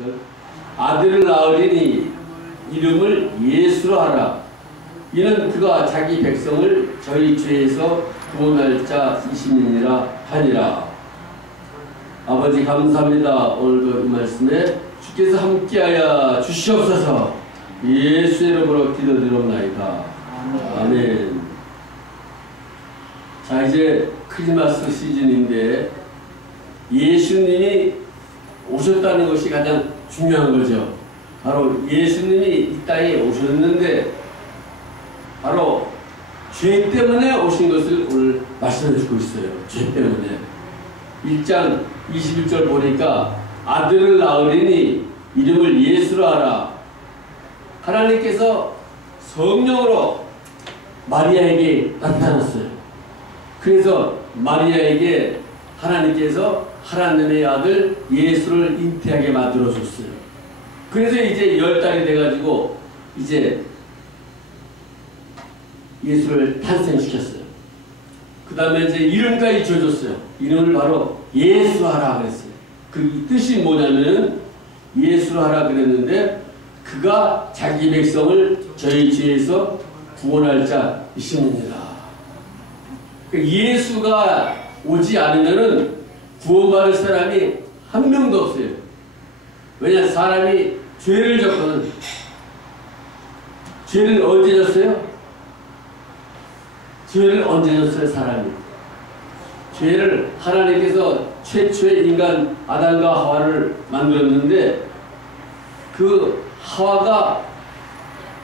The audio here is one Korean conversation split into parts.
20절. 아들을 낳으리니 이름을 예수로 하라. 이는 그가 자기 백성을 저희 죄에서 구원할 자이심이니라 하니라. 아버지 감사합니다. 오늘도 이 말씀에 주께서 함께하여 주시옵소서. 예수의 이름으로 기도드리옵나이다. 아멘. 자, 이제 크리스마스 시즌인데 예수님이 오셨다는 것이 가장 중요한 거죠. 바로 예수님이 이 땅에 오셨는데 바로 죄 때문에 오신 것을 오늘 말씀해 주고 있어요. 죄 때문에. 1장 21절 보니까 아들을 낳으리니 이름을 예수로 하라. 하나님께서 성령으로 마리아에게 나타났어요. 그래서 마리아에게 하나님께서 하나님의 아들 예수를 잉태하게 만들어줬어요. 그래서 이제 10달이 돼가지고 이제 예수를 탄생시켰어요. 그 다음에 이제 이름까지 지어줬어요. 이름을 바로 예수하라 그랬어요. 그 뜻이 뭐냐면 예수로 하라 그랬는데 그가 자기 백성을 저희 죄에서 구원할 자이십니다. 예수가 오지 않으면은 구원받을 사람이 한 명도 없어요. 왜냐, 사람이 죄를 졌거든. 죄를 언제 졌어요? 죄를 언제 졌어요, 사람이? 죄를 하나님께서 최초의 인간 아담과 하와를 만들었는데 그 하와가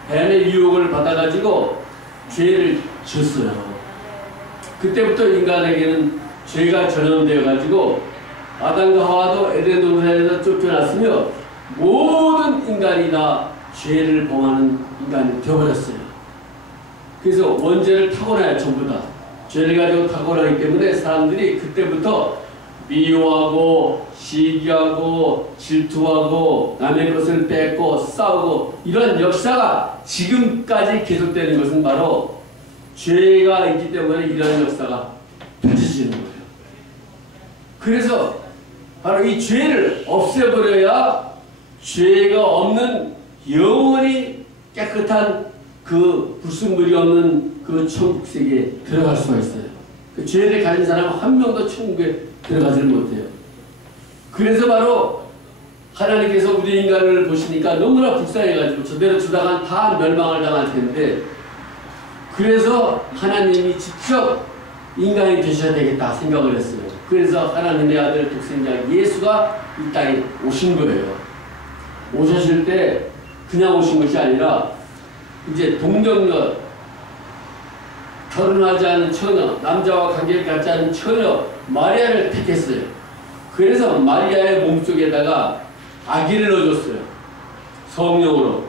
뱀의 유혹을 받아가지고 죄를 졌어요. 그때부터 인간에게는 죄가 전염되어가지고 아담과 하와도 에덴 동산에서 쫓겨났으며 모든 인간이 다 죄를 범하는 인간이 되어버렸어요. 그래서 원죄를 타고나요. 전부 다. 죄를 가지고 타고나기 때문에 사람들이 그때부터 미워하고 시기하고 질투하고 남의 것을 뺏고 싸우고 이런 역사가 지금까지 계속되는 것은 바로 죄가 있기 때문에 이런 역사가 펼쳐지는 거예요. 그래서 바로 이 죄를 없애버려야 죄가 없는 영원히 깨끗한 그 불순물이 없는 그 천국 세계에 들어갈 수가 있어요. 그 죄를 가진 사람은 한 명도 천국에 들어가지를 못해요. 그래서 바로 하나님께서 우리 인간을 보시니까 너무나 불쌍해가지고 저대로 두다간 다 멸망을 당할 텐데 그래서 하나님이 직접 인간이 되셔야 되겠다 생각을 했어요. 그래서 하나님의 아들 독생자 예수가 이 땅에 오신 거예요. 오셨을 때 그냥 오신 것이 아니라 이제 동정녀, 결혼하지 않은 처녀, 남자와 관계를 갖지 않은 처녀 마리아를 택했어요. 그래서 마리아의 몸속에다가 아기를 넣어줬어요. 성령으로.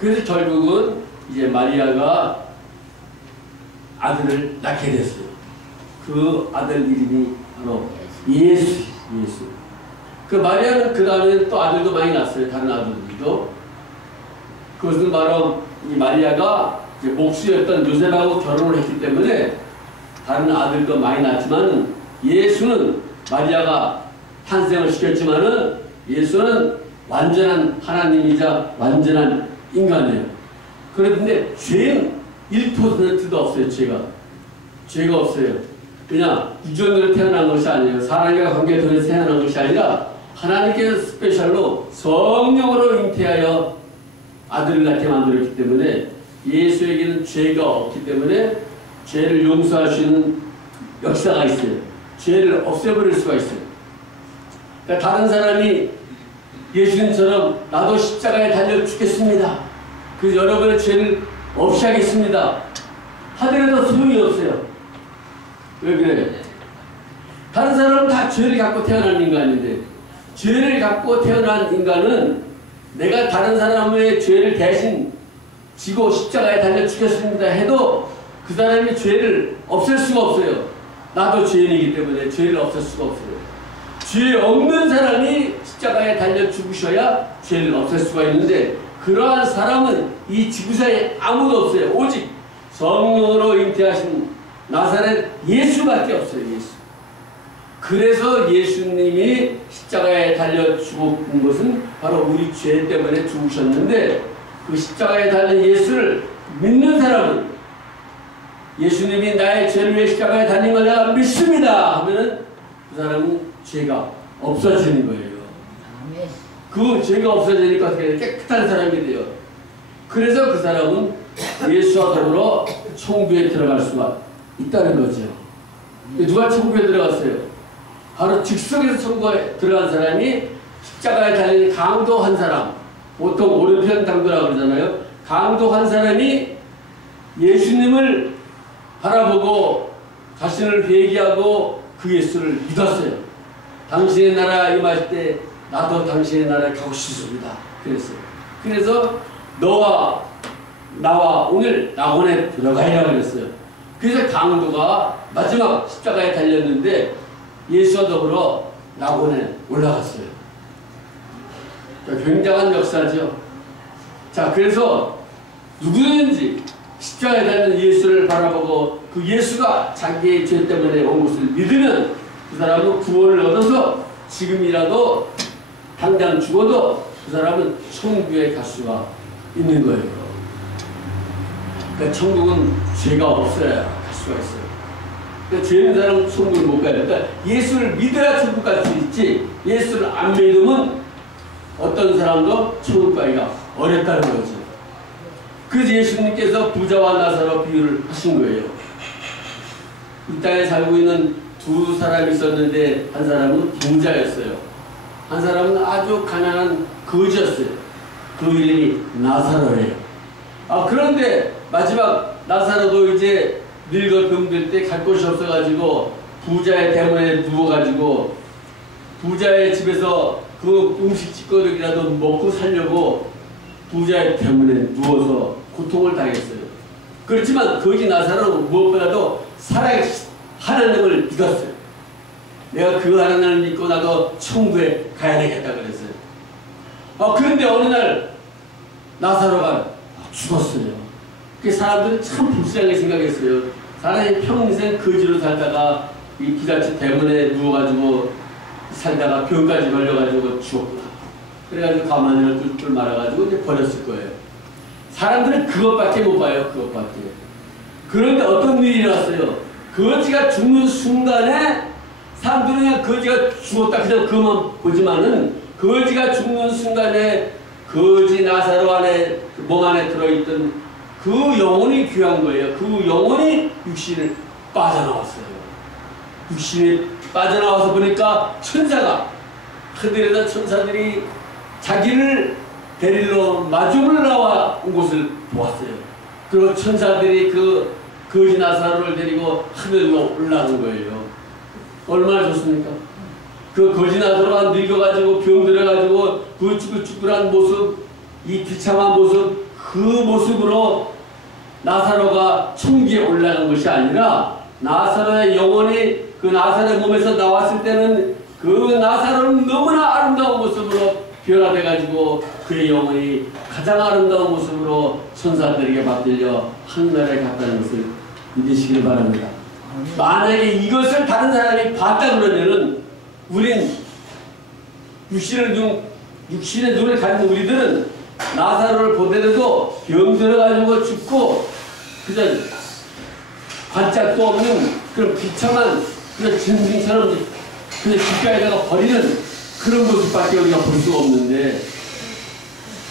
그래서 결국은 이제 마리아가 아들을 낳게 됐어요. 그 아들 이름이 바로 예수. 그 마리아는 그 다음에 또 아들도 많이 낳았어요. 다른 아들들도. 그것은 바로 이 마리아가 이제 목수였던 요셉하고 결혼을 했기 때문에 다른 아들도 많이 낳았지만 예수는 마리아가 탄생을 시켰지만은 예수는 완전한 하나님이자 완전한 인간이에요. 그런데 죄는 1%도 없어요. 죄가 없어요. 그냥 유전으로 태어난 것이 아니에요. 사람과 관계를 태어난 것이 아니라 하나님께서 스페셜로 성령으로 잉태하여 아들을 낳게 만들었기 때문에 예수에게는 죄가 없기 때문에 죄를 용서할 수 있는 역사가 있어요. 죄를 없애버릴 수가 있어요. 그러니까 다른 사람이 예수님처럼 나도 십자가에 달려 죽겠습니다. 그래서 여러분의 죄를 없이 하겠습니다. 하더라도 소용이 없어요. 왜 그래요? 다른 사람은 다 죄를 갖고 태어난 인간인데 죄를 갖고 태어난 인간은 내가 다른 사람의 죄를 대신 지고 십자가에 달려 죽겠습니다 해도 그 사람이 죄를 없앨 수가 없어요. 나도 죄인이기 때문에 죄를 없앨 수가 없어요. 죄 없는 사람이 십자가에 달려 죽으셔야 죄를 없앨 수가 있는데 그러한 사람은 이 지구상에 아무도 없어요. 오직 성령으로 잉태하신 나사렛 예수밖에 없어요. 예수. 그래서 예수님이 십자가에 달려 죽은 것은 바로 우리 죄 때문에 죽으셨는데, 그 십자가에 달린 예수를 믿는 사람은, 예수님이 나의 죄를 위해 십자가에 달린 걸 내가 믿습니다 하면은 그 사람은 죄가 없어지는 거예요. 그 죄가 없어지니까 어떻게 깨끗한 사람이 돼요. 그래서 그 사람은 예수와 더불어 천국에 들어갈 수가 있다는 거죠. 누가 천국에 들어갔어요? 바로 즉석에서 천국에 들어간 사람이 십자가에 달린 강도한 사람, 보통 오른편 강도라고 그러잖아요. 강도한 사람이 예수님을 바라보고 자신을 회개하고 그 예수를 믿었어요. 당신의 나라 임하실 때 나도 당신의 나라에 가고 싶습니다. 그랬어요. 그래서 너와 나와 오늘 낙원에 들어가야 그랬어요. 그래서 강도가 마지막 십자가에 달렸는데 예수와 더불어 낙원에 올라갔어요. 굉장한 역사죠. 자, 그래서 누구든지 십자가에 달린 예수를 바라보고 그 예수가 자기의 죄 때문에 온 것을 믿으면 그 사람은 구원을 얻어서 지금이라도 당장 죽어도 그 사람은 천국에 갈 수가 있는 거예요. 그러니까 천국은 죄가 없어야 갈 수가 있어요. 그러니까 죄 있는 사람은 천국을 못 가요. 그러니까 예수를 믿어야 천국 갈 수 있지, 예수를 안 믿으면 어떤 사람도 천국 가기가 어렵다는 거죠. 그래서 예수님께서 부자와 나사로 비유를 하신 거예요. 이 땅에 살고 있는 두 사람이 있었는데 한 사람은 부자였어요. 한 사람은 아주 가난한 거지였어요. 그 이름이 나사로예요. 그런데 마지막 나사로도 이제 늙어 병들 때 갈 곳이 없어가지고 부자의 대문에 누워가지고 부자의 집에서 그 음식 찌꺼기라도 먹고 살려고 부자의 대문에 누워서 고통을 당했어요. 그렇지만 거지 나사로는 무엇보다도 살아계신 하나님을 믿었어요. 내가 그 하나님을 믿고 나도 천국에 가야 되겠다 그랬어요. 그런데 어느 날 나사로가 죽었어요. 그 사람들은 참 불쌍하게 생각했어요. 사람이 평생 거지로 살다가 이 부잣집 대문에 누워가지고 살다가 병까지 걸려가지고 죽었구나. 그래가지고 가만히를 뚫뚫 말아가지고 이제 버렸을 거예요. 사람들은 그것밖에 못 봐요. 그것밖에. 그런데 어떤 일이 일어났어요. 거지가 죽는 순간에 사람들은 그냥 거지가 죽었다 그냥 그것만 보지만은 거지가 죽는 순간에 거지 나사로 안에 몸 안에 들어있던 그 영혼이 귀한 거예요. 그 영혼이 육신을 빠져나왔어요. 육신이 빠져나와서 보니까 천사가, 하늘에서 천사들이 자기를 데리러 마중을 나와 온 것을 보았어요. 그리고 천사들이 그 거지 나사로를 데리고 하늘로 올라간 거예요. 얼마나 좋습니까? 그 거지 나사로가 늙어가지고 병들어가지고 그 쭈글쭈글한 모습, 이 비참한 모습, 그 모습으로 나사로가 천국에 올라간 것이 아니라 나사로의 영혼이 그 나사로의 몸에서 나왔을 때는 그 나사로는 너무나 아름다운 모습으로 변화돼가지고 그의 영혼이 가장 아름다운 모습으로 천사들에게 받들려 하늘나라에 갔다는 것을 믿으시길 바랍니다. 만약에 이것을 다른 사람이 봤다 그러면은 우린 육신의 눈을 가진 우리들은 나사로를 보더라도 병들어가지고 죽고 그저 반짝도 없는 그런 비참한 그런 짐승처럼 그냥 길가에다가 버리는 그런 모습밖에 우리가 볼 수가 없는데,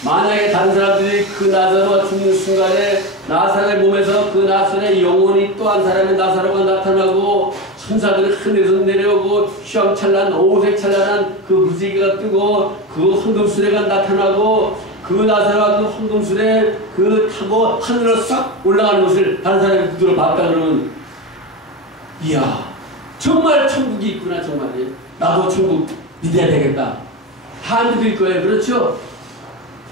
만약에 다른 사람들이 그 나사로가 죽는 순간에 나사로의 몸에서 그 나사로의 영혼이 또 한 사람의 나사로가 나타나고 천사들이 하늘에서 내려오고 휘황찬란 오색찬란한 그 무지개가 뜨고 그 황금수레가 나타나고 그 나사로가 그 황금수레 그 타고 하늘로 싹 올라가는 것을 다른 사람이 눈으로 봤다 그러면, 이야 정말 천국이 있구나. 정말이에요. 나도 천국 믿어야 되겠다. 다 안 믿을 거예요. 그렇죠?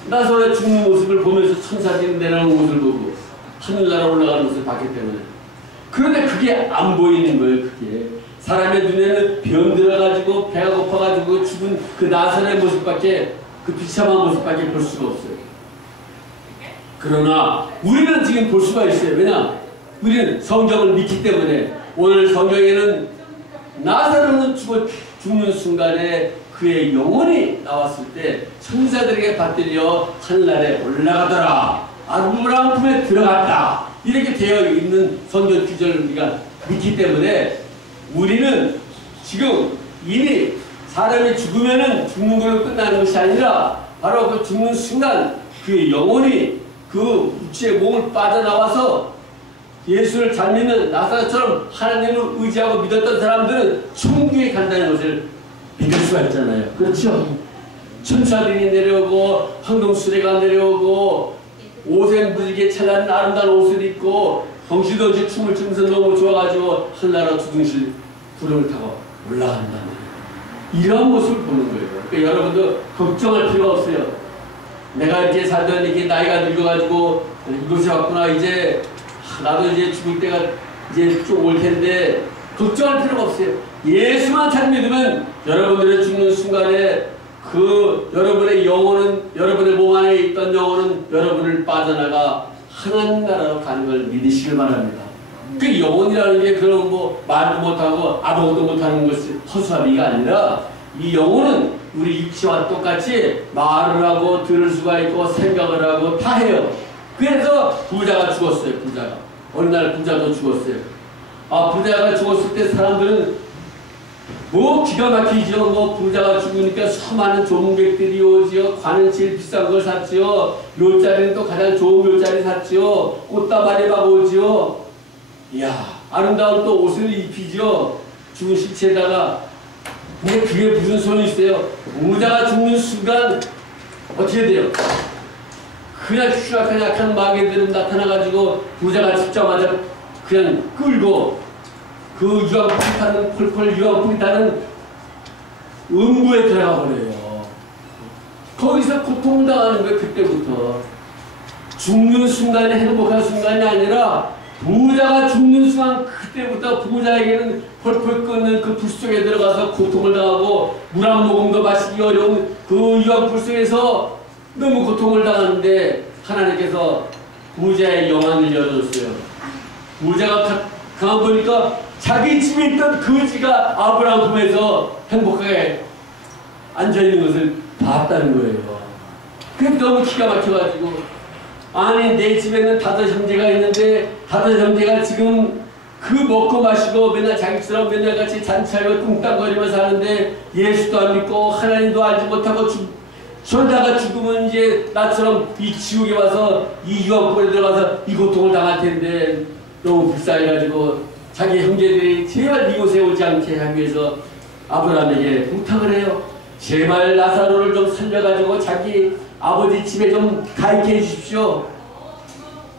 나사로의 죽는 모습을 보면서 천사들이 내려오는 모습을 보고 하늘나라 올라가는 것을 봤기 때문에. 그런데 그게 안 보이는 거예요. 그게 사람의 눈에는 병들어가지고 배가 고파가지고 죽은 그 나사로의 모습밖에, 그 비참한 모습밖에 볼 수가 없어요. 그러나 우리는 지금 볼 수가 있어요. 왜냐? 우리는 성경을 믿기 때문에. 오늘 성경에는 나사로는 죽는 순간에 그의 영혼이 나왔을 때 천사들에게 받들려 하늘나라에 올라가더라. 아브라함 품에 들어갔다. 이렇게 되어 있는 성경 구절을 우리가 믿기 때문에 우리는 지금 이미 사람이 죽으면은 죽는 걸로 끝나는 것이 아니라 바로 그 죽는 순간 그의 영혼이 그 육체의 몸을 빠져나와서 예수를 잘 믿는 나사로처럼 하나님을 의지하고 믿었던 사람들은 천국에 간다는 것을 믿을 수가 있잖아요. 그렇죠? 천사들이 내려오고 황동수레가 내려오고 오색무지개 찬란한 아름다운 옷을 입고 덩실덩실 춤을 추면서 너무 좋아가지고 하늘나라 두둥실 구름을 타고 올라간다는 이런 모습을 보는 거예요. 그러니까 여러분도 걱정할 필요가 없어요. 내가 이제 살던 이렇게 나이가 늙어가지고 이곳에 왔구나. 이제 나도 이제 죽을 때가 이제 좀 올 텐데 걱정할 필요가 없어요. 예수만 잘 믿으면 여러분들의 죽는 순간에 그 여러분의 영혼은 여러분의 몸 안에 있던 영혼은 여러분을 빠져나가 하나님 나라로 가는 걸 믿으시길 바랍니다. 그 영혼이라는 게 그런 뭐 말도 못하고 아무것도 못하는 것이 허수아비가 아니라 이 영혼은 우리 육체와 똑같이 말을 하고 들을 수가 있고 생각을 하고 다 해요. 그래서 부자가 죽었어요. 부자가 어느 날 부자도 죽었어요. 부자가 죽었을 때 사람들은 뭐 기가 막히죠. 뭐 부자가 죽으니까 수많은 조문객들이 오지요. 관은 제일 비싼 걸 샀지요. 묘자리는 또 가장 좋은 묘자리 샀지요. 꽃다발이 막 오지요. 이야, 아름다운 또 옷을 입히죠. 죽은 시체에다가. 근데 그게 무슨 소용이 있어요? 부자가 죽는 순간 어떻게 돼요? 그냥 추악한 약한 마귀들은 나타나가지고 부자가 죽자마자 그냥 끌고 그 유황불이 타는 펄펄 유황불이 타는 음부에 들어가 버려요. 거기서 고통당하는 거예요. 그때부터. 죽는 순간이 행복한 순간이 아니라 부자가 죽는 순간 그때부터 부자에게는 펄펄 끓는 그 불 속에 들어가서 고통을 당하고 물 한 모금도 마시기 어려운 그 유황불 속에서 너무 고통을 당하는데 하나님께서 부자의 영안을 열어줬어요. 부자가 가만 보니까 자기 집에 있던 거지가 아브라함 품에서 행복하게 앉아있는 것을 봤다는 거예요. 그게 너무 기가 막혀가지고 아니 내 집에는 다섯 형제가 있는데 다섯 형제가 지금 그 먹고 마시고 맨날 자기처럼 맨날 같이 잔치하고 뚱땅거리며 사는데 예수도 안 믿고 하나님도 알지 못하고 저러다가 죽으면 이제 나처럼 이 지옥에 와서 이 유황불에 들어가서 이 고통을 당할 텐데 너무 불쌍해가지고 자기 형제들이 제발 이곳에 오지 않게 하기 위해서 아브라함에게 부탁을 해요. 제발 나사로를 좀 살려가지고 자기 아버지 집에 좀 가입해 주십시오.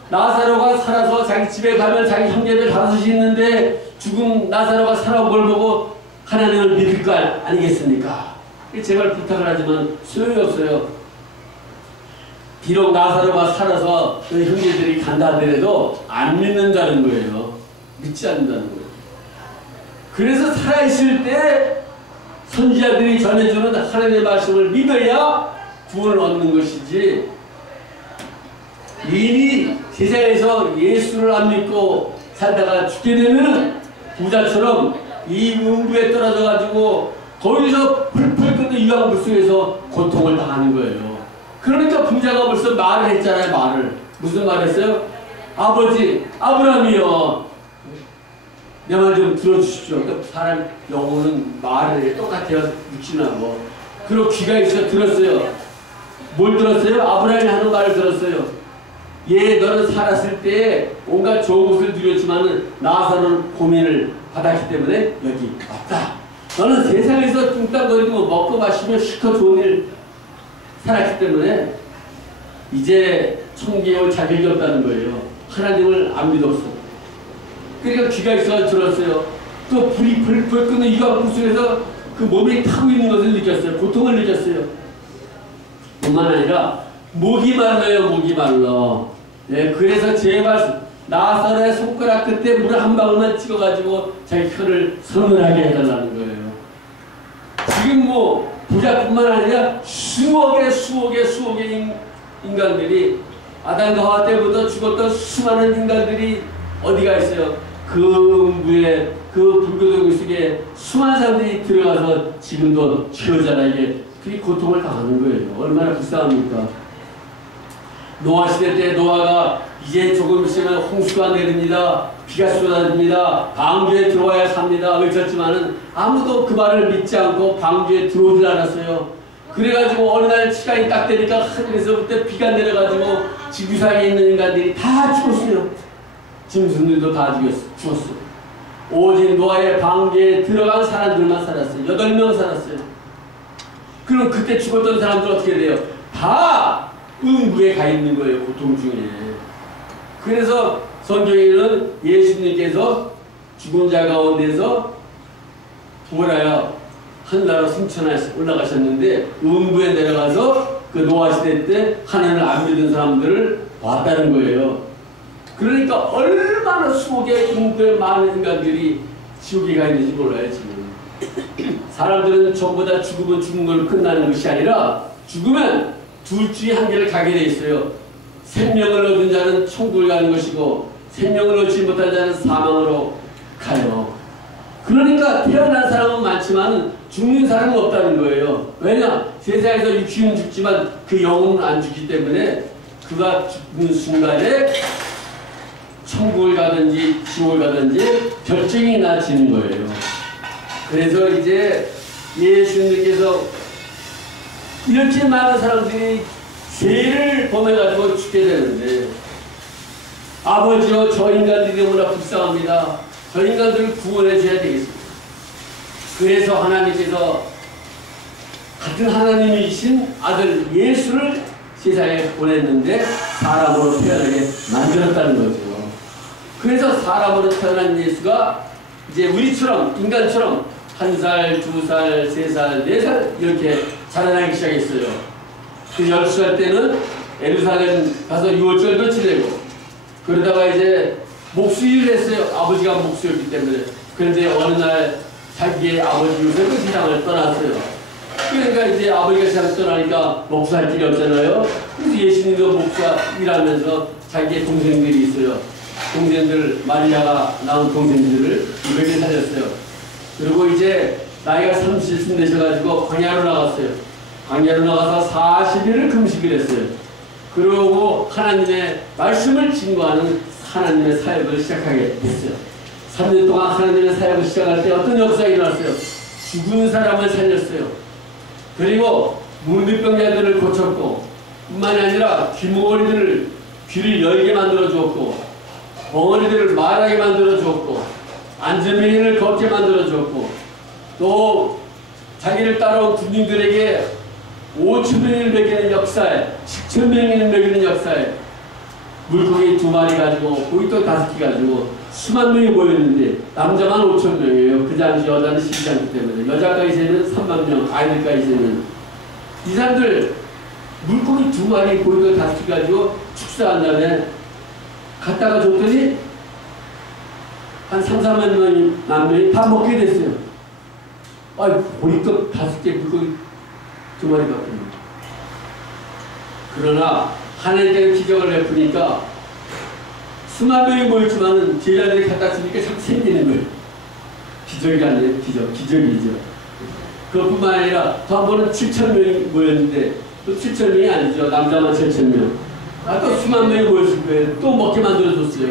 나사로가 살아서 자기 집에 가면 자기 형제들 다섯이 있는데 죽은 나사로가 살아온 걸 보고 하나님을 믿을 거 아니겠습니까? 제발 부탁을 하지만 소용이 없어요. 비록 나사로가 살아서 그 형제들이 간다 하더라도 안 믿는다는 거예요. 믿지 않는다는 거예요. 그래서 살아있을 때 선지자들이 전해주는 하나님의 말씀을 믿어야 구원을 얻는 것이지 이미 세상에서 예수를 안 믿고 살다가 죽게 되면 부자처럼 이 음부에 떨어져 가지고 거기서 풀풀 끓는 유황불 속에서 고통을 당하는 거예요. 그러니까 부자가 벌써 말을 했잖아요. 말을 무슨 말 했어요? 아버지 아브라함이요 내 말 좀 들어주십시오. 그러니까 사람 영혼은 말을 해. 똑같아요. 육신하고. 그리고 귀가 있어 들었어요. 뭘 들었어요? 아브라함이 하는 말을 들었어요. 너는 살았을 때 온갖 좋은 것을 누렸지만 나사로는 고민을 받았기 때문에 여기 왔다. 너는 세상에서 뚱땅거리고 먹고 마시며 실컷 좋은 일 살았기 때문에 이제 천국에 올 자격이 없다는 거예요. 하나님을 안 믿었어. 그러니까 귀가 있어서 들었어요. 또 불이 펄펄 끓는 유황불 속에서 그 몸에 타고 있는 것을 느꼈어요. 고통을 느꼈어요. 뿐만 아니라 목이 말라요. 목이 말라. 그래서 제발 나사로의 손가락 끝에 물 한 방울만 찍어가지고 자기 혀를 서늘하게 해달라는 거예요. 지금 뭐 부자뿐만 아니라 수억의 인간들이 아담과 하와 때부터 죽었던 수많은 인간들이 어디가 있어요? 그 음부에 그 불교동 속에 수많은 사람들이 들어가서 지금도 처절하게 그리 고통을 당하는 거예요. 얼마나 불쌍합니까? 노아 시대 때 노아가 이제 조금 있으면 홍수가 내립니다. 비가 쏟아집니다. 방주에 들어와야 삽니다. 외쳤지만은 아무도 그 말을 믿지 않고 방주에 들어오질 않았어요. 그래가지고 어느 날 시간이 딱 되니까 하늘에서부터 비가 내려가지고 지구상에 있는 인간들이 다 죽었어요. 짐승들도 다 죽었어. 오직 노아의 방주에 들어간 사람들만 살았어요. 8명 살았어요. 그럼 그때 죽었던 사람들 어떻게 돼요? 다 음부에 가 있는 거예요. 고통 중에. 그래서 성경에는 예수님께서 죽은 자 가운데서 뭐라요? 하늘나라로 승천해 올라가셨는데 음부에 내려가서 그 노아 시대 때 하나님을 안 믿은 사람들을 봤다는 거예요. 그러니까 얼마나 수억의 인들 많은 인간들이 지옥에 가 있는지 몰라요. 지금 사람들은 전부 다 죽으면 죽은 걸로 끝나는 것이 아니라 죽으면 둘 중에 한 개를 가게 돼 있어요. 생명을 얻은 자는 천국을 가는 것이고 생명을 얻지 못한 자는 사망으로 가요. 그러니까 태어난 사람은 많지만 죽는 사람은 없다는 거예요. 왜냐? 세상에서 육신은 죽지만 그 영혼은 안 죽기 때문에 그가 죽는 순간에 천국을 가든지 지옥을 가든지 결정이 나지는 거예요. 그래서 이제 예수님께서 이렇게 많은 사람들이 죄를 범해가지고 죽게 되는데 아버지여 저 인간들이 너무나 불쌍합니다. 저 인간들을 구원해 줘야 되겠습니다. 그래서 하나님께서 같은 하나님이신 아들 예수를 세상에 보냈는데 사람으로 태어나게 만들었다는 거죠. 그래서 사람으로 태어난 예수가 이제 우리처럼 인간처럼 1살, 2살, 3살, 4살 이렇게 자라나기 시작했어요. 그 10살 때는 예루살렘 가서 유월절도 지내고 그러다가 이제 목수일을 했어요. 아버지가 목수였기 때문에. 그런데 어느 날 자기의 아버지 요셉은 세상을 떠났어요. 그러니까 이제 아버지가 세상을 떠나니까 목수할 길이 없잖아요. 그래서 예수님도 목사 일하면서 자기의 동생들이 있어요. 동생들, 마리아가 낳은 동생들을 200일 살렸어요. 그리고 이제 나이가 30쯤 되셔가지고 광야로 나갔어요. 광야로 나가서 40일을 금식을 했어요. 그러고 하나님의 말씀을 증거하는 하나님의 사역을 시작하게 됐어요. 3년 동안 하나님의 사역을 시작할 때 어떤 역사가 일어났어요? 죽은 사람을 살렸어요. 그리고 문둥병자들을 고쳤고 뿐만이 아니라 귀머거리들을 귀를 열게 만들어 주었고 벙어리들을 말하게 만들어 주었고 안전병인을 걷게 만들어 주었고 또 자기를 따라온 군인들에게 5,000명을 먹이는 역사에 10,000명을 먹이는 역사에 물고기 2마리 가지고 고기도 5개 가지고 수만 명이 모였는데 남자만 5,000명이에요. 그 당시 여자는 쉬지 않기 때문에 여자까지 세면 3만 명, 아이들까지 세면 이 사람들 물고기 2마리 고기도 5개 가지고 축사한 다음에 갖다가 줬더니 한 3, 4만 명이 다 먹게 됐어요. 고기도 5개 물고기 2마리 갖고. 그러나 하나님께서 기적을 베푸니까 수만 명이 모였지만은 제자들이 갖다 주니까 자꾸 생기는 거예요. 기적이 아니에요. 기적이죠. 그것뿐만 아니라 또 한 번은 7,000명이 모였는데 또 7,000명이 아니죠. 남자만 7,000명. 또 수만 명이 모였을 거예요. 또 먹게 만들어줬어요.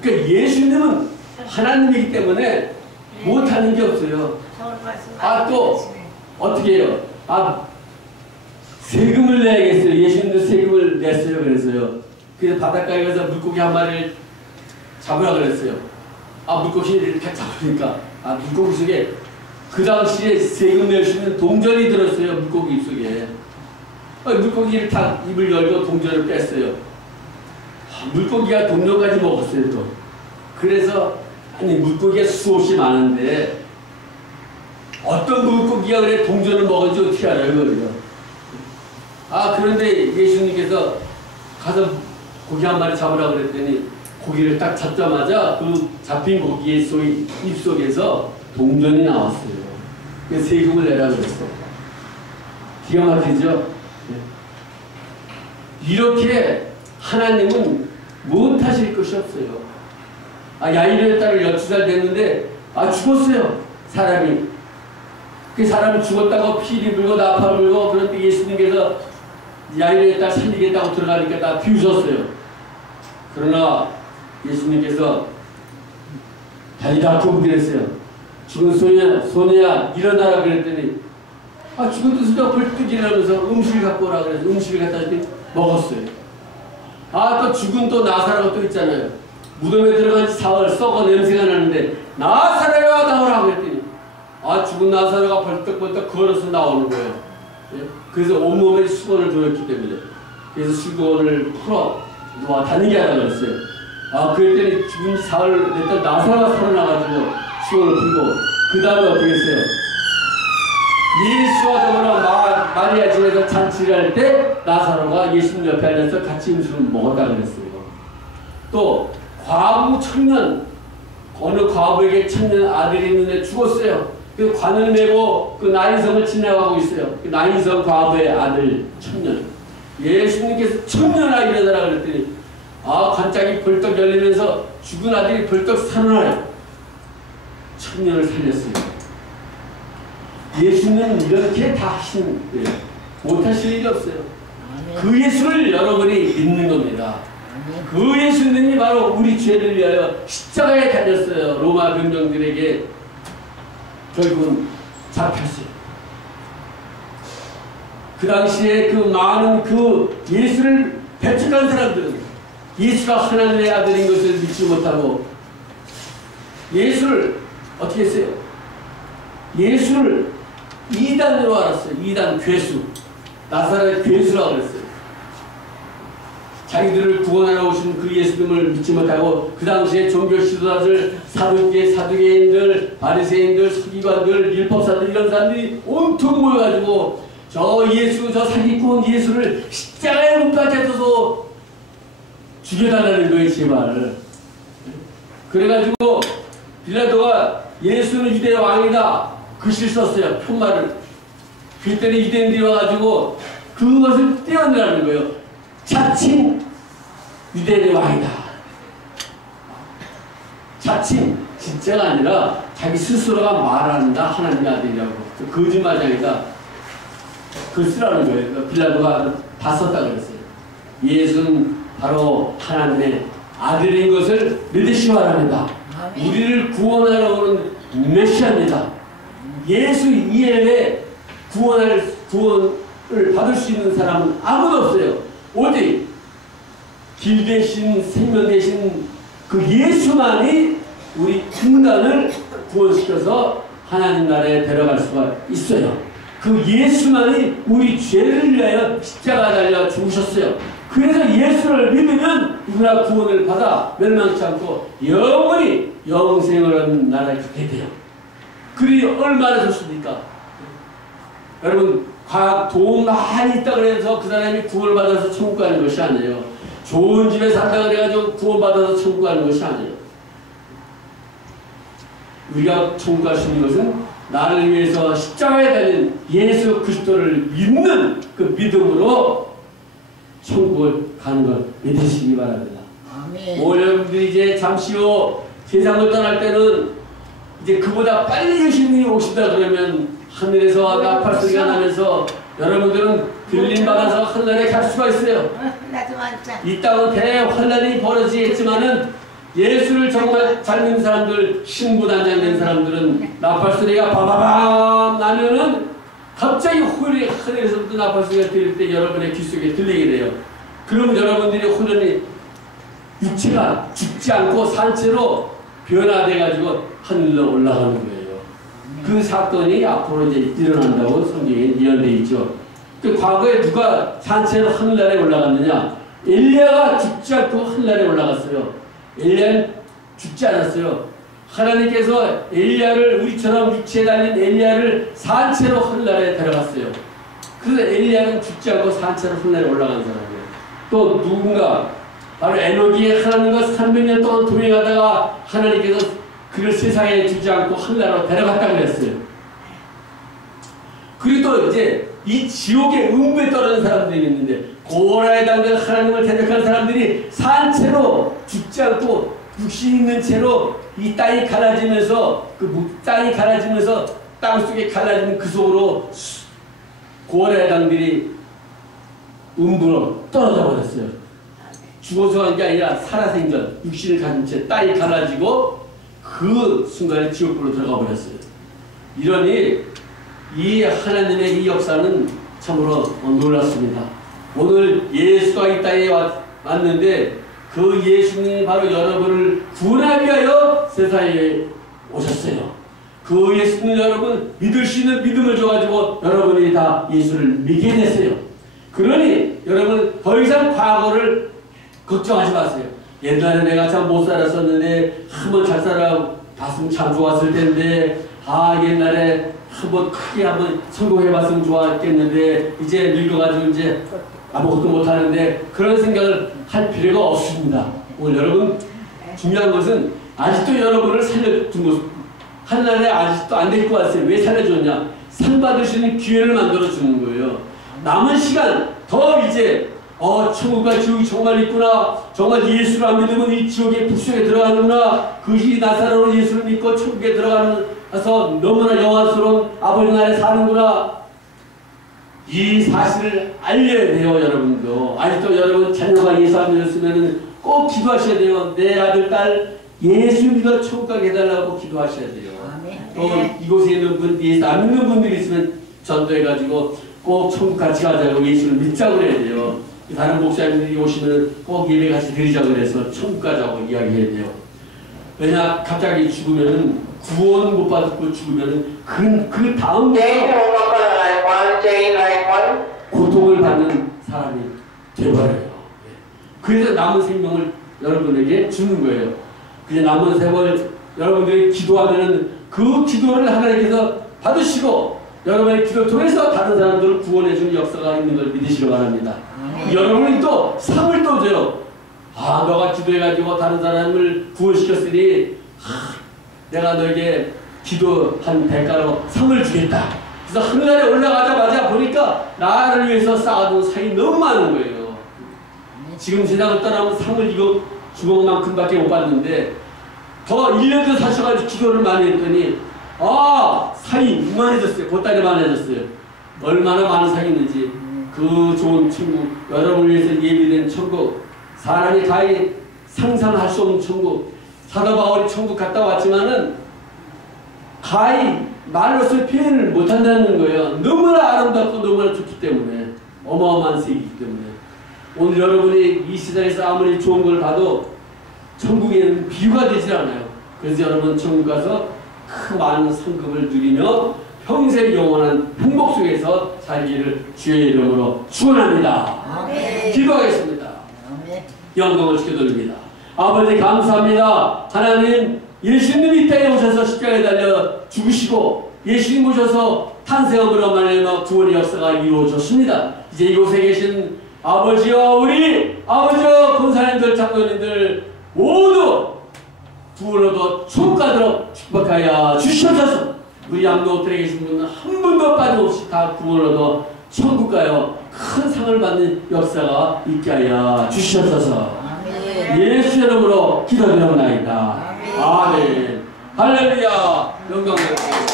그러니까 예수님은 하나님이기 때문에 못하는 게 없어요. 또 어떻게 해요? 세금을 내야겠어요. 예수님도 세금을 냈어요. 그래서요. 그래서 바닷가에 가서 물고기 한 마리를 잡으라 그랬어요. 물고기를 다 잡으니까 물고기 속에 그 당시에 세금 낼 수 있는 동전이 들었어요. 물고기 입속에. 물고기를 다 입을 열고 동전을 뺐어요. 물고기가 동전까지 먹었어요. 또. 그래서 물고기가 수없이 많은데 어떤 물고기가 그래 동전을 먹은지 어떻게 알아요? 그래요. 그런데 예수님께서 가서 고기 한 마리 잡으라 그랬더니 고기를 딱 잡자마자 그 잡힌 고기의 입속에서 동전이 나왔어요. 그래서 세금을 내라 그랬어요. 기가 막히죠? 이렇게 하나님은 못하실 것이 없어요. 야이로의 딸을 12살 됐는데 죽었어요. 사람이. 그 사람이 죽었다고 피리 불고 나팔 불고 그런데 예수님께서 야이로의 딸 살리겠다고 들어가니까 다 비웃었어요. 그러나 예수님께서 달리다 kum그랬어요. 죽은 소녀야 일어나라 그랬더니 죽은 뜻으로 벌떡 일어나면서 음식을 갖고 오라 그래서 음식을 갖다 줬더니 먹었어요. 또 죽은 또 나사로가 또 있잖아요. 무덤에 들어간 지 4월 썩어 냄새가 나는데 나사로야 나오라 그랬더니 죽은 나사로가 벌떡벌떡 걸어서 나오는 거예요. 예? 그래서 온몸에 수건을 두었기 때문에 그래서 수건을 풀어 놓아 다니게 하라 그랬어요. 그랬더니 죽은 지 4월 됐던 나사로가 살아나가지고 수건을 풀고 그 다음에 어떻게 했어요? 예수와 더불어 마리아 집에서 잔치를 할 때 나사로가 예수님 옆에 앉아서 같이 음식을 먹었다 그랬어요. 또 과부 청년, 어느 과부에게 청년 아들이 있는데 죽었어요. 그 관을 메고 그 나인성을 지나가고 있어요. 그 나인성 과부의 아들 청년. 예수님께서 청년아 일어나라 그랬더니 관짝이 벌떡 열리면서 죽은 아들이 벌떡 살아나요. 청년을 살렸어요. 예수는 이렇게 다 하신 거예요. 못하실 일이 없어요. 그 예수를 여러분이 믿는 겁니다. 그 예수님이 바로 우리 죄를 위하여 십자가에 달렸어요. 로마 병정들에게 결국은 잡혔어요. 그 당시에 그 많은 그 예수를 배척한 사람들은 예수가 하나님의 아들인 것을 믿지 못하고 예수를 어떻게 했어요? 예수를 이단으로 알았어요. 이단 괴수. 나사렛 괴수라고 그랬어요. 자기들을 구원하러 오신 그 예수님을 믿지 못하고 그 당시에 종교 지도자들, 사두개인들, 바리새인들, 서기관들, 율법사들 이런 사람들이 온통 모여가지고 저 예수, 저 사기꾼 예수를 십자가에 못 박혀서 죽여달라는 거예요, 제발. 그래가지고 빌라도가 예수는 유대 왕이다 글씨를 썼어요. 편말을. 그랬더니 유대인들이 와가지고 그것을 떼어내라는 거예요. 자칭 유대인의 왕이다. 자칭 진짜가 아니라 자기 스스로가 말한다 하나님의 아들이라고. 거짓말장이다. 그걸 쓰라는 거예요. 빌라도가 다 썼다 그랬어요. 예수는 바로 하나님의 아들인 것을 믿으시기 바랍니다. 우리를 구원하러 오는 메시아입니다. 예수 이외에 구원을 받을 수 있는 사람은 아무도 없어요. 오직 길 대신 생명 대신 그 예수만이 우리 인간을 구원시켜서 하나님 나라에 데려갈 수가 있어요. 그 예수만이 우리 죄를 위하여 십자가 달려 죽으셨어요. 그래서 예수를 믿으면 누구나 구원을 받아 멸망치 않고 영원히 영생을 하는 나라에 가게 돼요. 그리 얼마나 좋습니까? 여러분 돈 많이 있다 그래서 그 사람이 구원을 받아서 천국 가는 것이 아니에요. 좋은 집에 산다 그래가지고 구원 받아서 천국 가는 것이 아니에요. 우리가 천국 갈 수 있는 것은 나를 위해서 십자가에 달린 예수 그리스도를 믿는 그 믿음으로 천국을 가는 걸 믿으시기 바랍니다. 여러분들이 이제 잠시 후 세상을 떠날 때는 이제 그보다 빨리 예수님이 오신다 그러면 하늘에서 나팔 소리가 나면서 여러분들은 들림 받아서 하늘에 갈 수가 있어요. 이 땅은 대환란이 벌어지겠지만은 예수를 정말 잘 믿는 사람들, 신부단장된 사람들은 나팔 소리가 바바밤 나면은 갑자기 하늘에서부터 나팔 소리가 들릴 때 여러분의 귀 속에 들리게 돼요. 그러면 여러분들이 혼연히 육체가 죽지 않고 산채로 변화돼가지고 하늘로 올라가는 거예요. 그 사건이 앞으로 이제 일어난다고 성경에 예언되어 있죠. 그 과거에 누가 산채로 하늘나라에 올라갔느냐? 엘리야가 죽지 않고 하늘나라에 올라갔어요. 엘리야는 죽지 않았어요. 하나님께서 엘리야를 우리처럼 육체에 달린 엘리야를 산채로 하늘나라에 데려갔어요. 그래서 엘리야는 죽지 않고 산채로 하늘나라에 올라간 사람이에요. 또 누군가 바로 에녹이 하나님과 300년 동안 동행하다가 하나님께서 그를 세상에 주지 않고 하늘나라로 데려갔다고 했어요. 그리고 또 이제 이 지옥의 음부에 떨어진 사람들이 있는데 고라에 당겨 하나님을 대적한 사람들이 산채로 죽지 않고 육신이 있는 채로 이 땅이 갈라지면서 땅이 갈라지면서 땅 속에 갈라지는 그 속으로 고아의 당들이 음부로 떨어져 버렸어요. 죽어서 간 게 아니라 살아생전 육신을 가진 채 땅이 갈라지고 그 순간에 지옥불로 들어가 버렸어요. 이러니 이 하나님의 이 역사는 참으로 놀랍습니다. 오늘 예수가 이 땅에 왔는데 그 예수님이 바로 여러분을 구원하기 위하여 세상에 오셨어요. 그 예수님 여러분 믿을 수 있는 믿음을 줘가지고 여러분이 다 예수를 믿게 됐어요. 그러니 여러분 더 이상 과거를 걱정하지 마세요. 옛날에 내가 참 못 살았었는데 한번 잘 살아봤으면 참 좋았을 텐데 옛날에 한번 크게 한번 성공해봤으면 좋았겠는데 이제 늙어가지고 이제 아무것도 못하는데 그런 생각을 할 필요가 없습니다. 오늘 여러분 중요한 것은 아직도 여러분을 살려준 것 하나님의 아직도 안 데리고 왔어요. 왜 살려줬냐? 상 받을 수 있는 기회를 만들어 주는 거예요. 남은 시간 더 이제 천국과 지옥이 정말 있구나. 정말 예수를 안 믿으면 이 지옥의 북속에 들어가는구나. 그것이 나사로로 예수를 믿고 천국에 들어가서 너무나 영화스러운 아버지 나라에 사는구나. 이 사실을 알려야 돼요. 여러분도 아직도 여러분 자녀가 예수 안 믿었으면 꼭 기도하셔야 돼요. 내 아들 딸 예수 믿어 천국 가게 해달라고 기도하셔야 돼요. 또 이곳에 있는 분 예수 안 믿는 분들이 있으면 전도해가지고 꼭 천국 같이 가자고 예수를 믿자고 그래야 돼요. 다른 목사님들이 오시면 꼭 예배 같이 드리자고 그래서 천국 가자고 이야기해야 돼요. 왜냐 갑자기 죽으면은 구원 못 받고 죽으면은 그 다음 고통을 받는 사람이 되어버려요. 그래서 남은 생명을 여러분에게 주는 거예요. 그래서 남은 세월 여러분들이 기도하면은 그 기도를 하나님께서 받으시고 여러분의 기도를 통해서 다른 사람들을 구원해주는 역사가 있는 걸 믿으시기 바랍니다. 여러분이 또 상을 또 줘요. 너가 기도해가지고 다른 사람을 구원시켰으니 내가 너에게 기도한 대가로 상을 주겠다. 그래서 하늘에 올라가자마자 보니까 나를 위해서 쌓아둔 상이 너무 많은 거예요. 지금 세상을 떠나면 상을 이거 주먹만큼밖에 못 받는데 더 1년 더 사셔가지고 기도를 많이 했더니 상이 이만해졌어요. 보따리 많아졌어요. 얼마나 많은 상이 있는지 그 좋은 천국 여러분을 위해서 예비된 천국 사람이 가히 상상할 수 없는 천국 사도 바울이 천국 갔다 왔지만은 가히 말로서 표현을 못한다는 거예요. 너무나 아름답고 너무나 좋기 때문에 어마어마한 세계이기 때문에 오늘 여러분이 이 세상에서 아무리 좋은 걸 봐도 천국에는 비유가 되질 않아요. 그래서 여러분 천국 가서 그 많은 상급을 누리며 평생 영원한 행복 속에서 살기를 주의 이름으로 축원합니다. 기도하겠습니다. 영광을 시켜드립니다. 아버지 감사합니다. 하나님 예수님이 이 땅에 오셔서 십자가에 달려 죽으시고 예수님 오셔서 탄생함으로 말미암아 구원의 역사가 이루어졌습니다. 이제 이곳에 계신 아버지와 우리 아버지와 권사님들 장로님들 모두 구원으로 천국 가도록 축복하여 주시옵소서. 우리 양로들에 계신 분은 한 분도 빠짐없이 다 구원으로 천국 가요 큰 상을 받는 역사가 있게 하여 주시옵소서. 예수 이름으로 기도드리옵나이다. 아멘. 할렐루야. 영광을